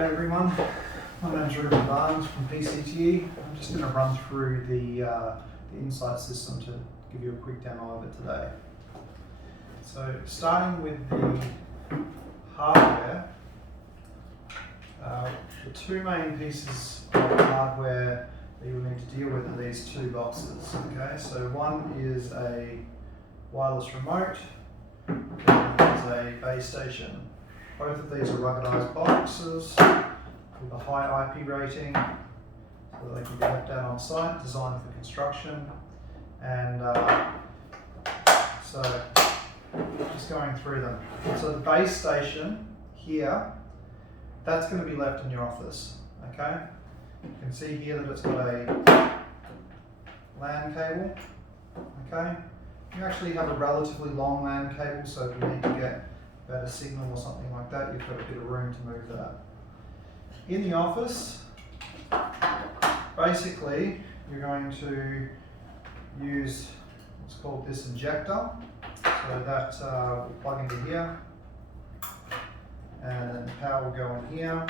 G'day everyone, my name's Ruben Barnes from PCTE. I'm just going to run through the Insite system to give you a quick demo of it today. So starting with the hardware, the two main pieces of hardware that you'll need to deal with are these two boxes. Okay, so one is a wireless remote, and one is a base station. Both of these are ruggedized boxes with a high IP rating, so that they can be left out on site, designed for construction. And so just going through them. So the base station here, that's going to be left in your office. Okay, you can see here that it's got a LAN cable. Okay, you actually have a relatively long LAN cable, so if you need to get better signal or something like that, you've got a bit of room to move that. In the office, basically you're going to use what's called this injector. So that will plug into here, and then the power will go in here,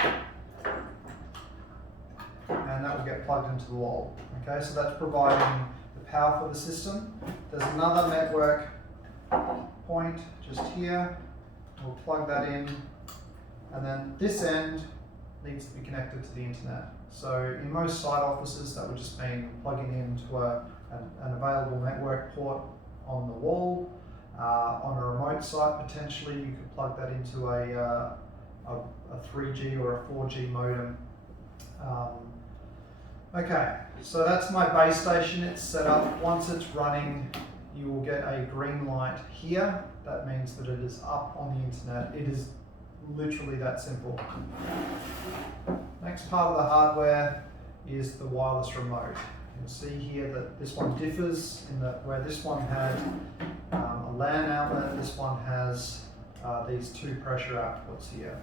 and that will get plugged into the wall. Okay, so that's providing the power for the system. There's another network point just here. We'll plug that in, and then this end needs to be connected to the internet. So in most site offices, that would just mean plugging into an available network port on the wall. On a remote site, potentially you could plug that into a 3G or a 4G modem. Okay, so that's my base station. It's set up. Once it's running, you will get a green light here. That means that it is up on the internet. It is literally that simple. Next part of the hardware is the wireless remote. You can see here that this one differs in that where this one had a LAN outlet, this one has these two pressure outputs here.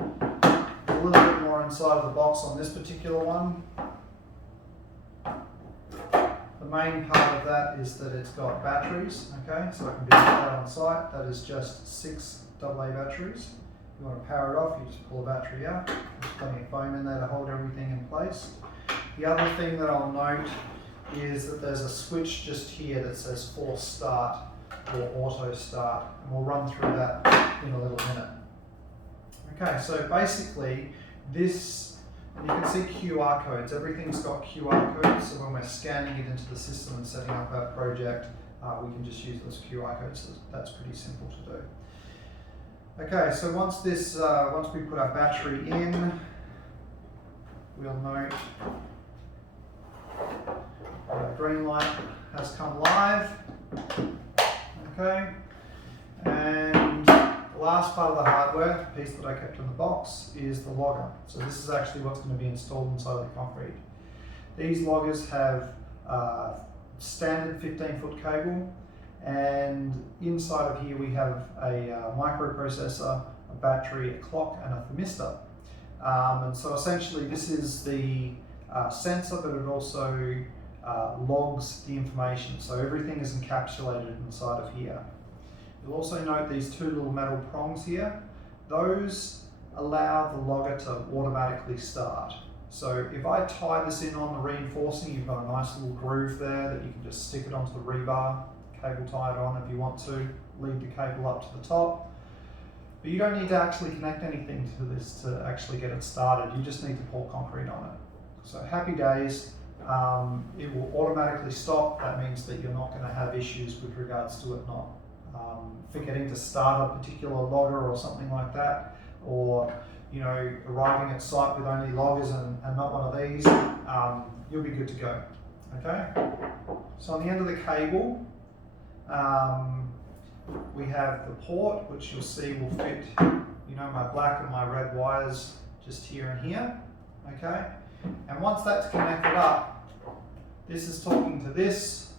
A little bit more inside of the box on this particular one. The main part of that is that it's got batteries, okay, so it can be put on site. That is just 6 AA batteries. If you want to power it off, you just pull a battery out. There's plenty of foam in there to hold everything in place. The other thing that I'll note is that there's a switch just here that says force start or auto start, and we'll run through that in a little minute. Okay, so basically this, you can see QR codes. Everything's got QR codes, so when we're scanning it into the system and setting up our project, we can just use those QR codes. So that's pretty simple to do. Okay, so once we put our battery in, we'll note the green light has come live. Okay, and the last part of the hardware, the piece that I kept in the box, is the logger. So this is actually what's going to be installed inside the concrete. These loggers have standard 15-foot cable, and inside of here we have a microprocessor, a battery, a clock, and a thermistor. And so essentially this is the sensor, but it also logs the information. So everything is encapsulated inside of here. You'll also note these two little metal prongs here. Those allow the logger to automatically start. So if I tie this in on the reinforcing, you've got a nice little groove there that you can just stick it onto the rebar, cable tie it on if you want to, lead the cable up to the top. But you don't need to actually connect anything to this to actually get it started. You just need to pour concrete on it. So happy days. It will automatically stop. That means that you're not going to have issues with regards to it not forgetting to start a particular logger or something like that, or arriving at site with only loggers and not one of these. You'll be good to go. Okay. So on the end of the cable, we have the port, which you'll see will fit, my black and my red wires just here and here. Okay. And once that's connected up, this is talking to this.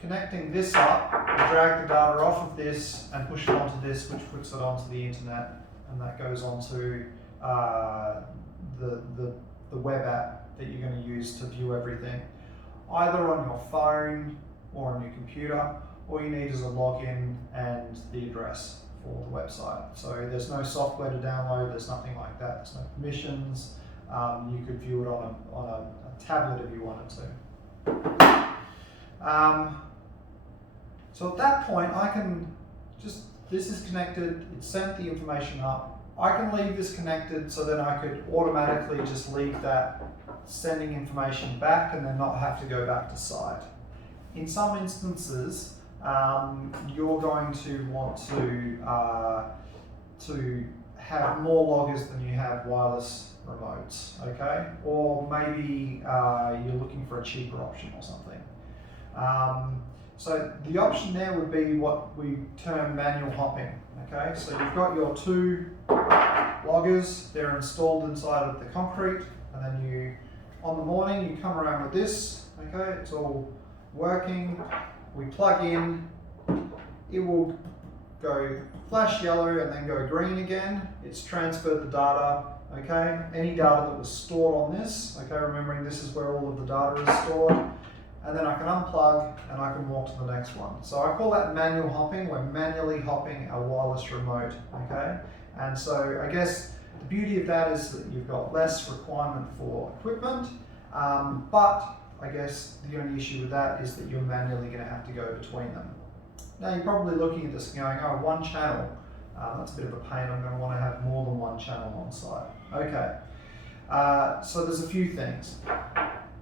Connecting this up, we drag the data off of this and push it onto this, which puts it onto the internet, and that goes onto the web app that you're going to use to view everything, either on your phone or on your computer. All you need is a login and the address for the website. So there's no software to download, there's nothing like that, there's no permissions. You could view it on a tablet if you wanted to. So at that point, I can just, this is connected, it sent the information up. I can leave this connected so then I could automatically just leave that sending information back and then not have to go back to site. In some instances, you're going to want to have more loggers than you have wireless remotes, okay? Or maybe you're looking for a cheaper option or something. So the option there would be what we term manual hopping, okay? So you've got your 2 loggers, they're installed inside of the concrete, and then you, on the morning, you come around with this, okay? It's all working, we plug in, it will go flash yellow and then go green again. It's transferred the data, okay? Any data that was stored on this, okay? Remembering this is where all of the data is stored. And then I can unplug and I can walk to the next one. So I call that manual hopping. We're manually hopping a wireless remote, okay? And so I guess the beauty of that is that you've got less requirement for equipment, but I guess the only issue with that is that you're manually going to have to go between them. Now you're probably looking at this and going, oh, 1 channel, that's a bit of a pain, I'm going to want to have more than 1 channel on site. Okay, so there's a few things.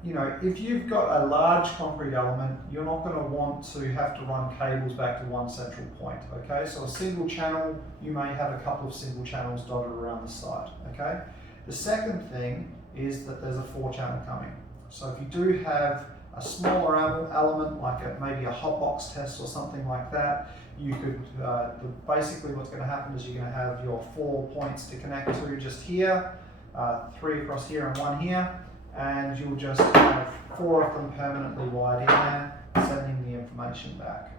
You know, if you've got a large concrete element, you're not going to want to have to run cables back to one central point, okay? So a single channel, you may have a couple of single channels dotted around the site, okay? The second thing is that there's a 4-channel coming. So if you do have a smaller element, like maybe a hotbox test or something like that, you could, basically what's going to happen is you're going to have your 4 points to connect to just here, 3 across here and 1 here, and you'll just have 4 of them permanently wired in there, sending the information back.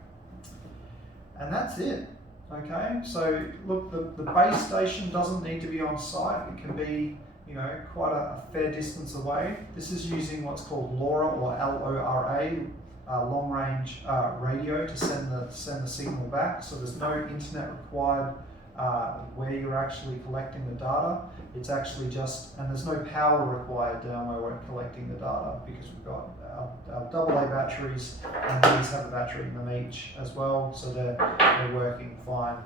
And that's it, okay? So look, the base station doesn't need to be on site. It can be, you know, quite a fair distance away. This is using what's called LoRa or LoRa, long range radio to send the signal back. So there's no internet required where you're actually collecting the data. It's actually just, and there's no power required down where we're collecting the data because we've got our AA batteries, and these have a battery in them each as well, so they're working fine.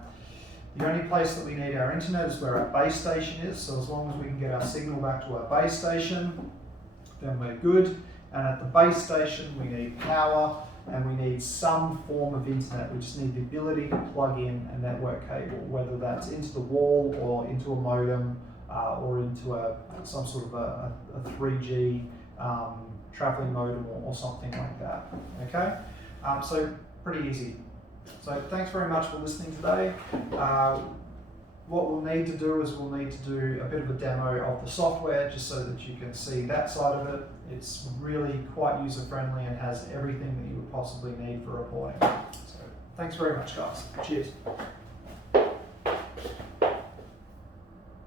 The only place that we need our internet is where our base station is, so as long as we can get our signal back to our base station, then we're good. And at the base station, we need power, and we need some form of internet. We just need the ability to plug in a network cable, whether that's into the wall or into a modem or into some sort of a 3G traveling modem or something like that, okay? So pretty easy. So thanks very much for listening today. What we'll need to do is we'll need to do a bit of a demo of the software just so that you can see that side of it. It's really quite user-friendly and has everything that you would possibly need for reporting. So thanks very much, guys. Cheers.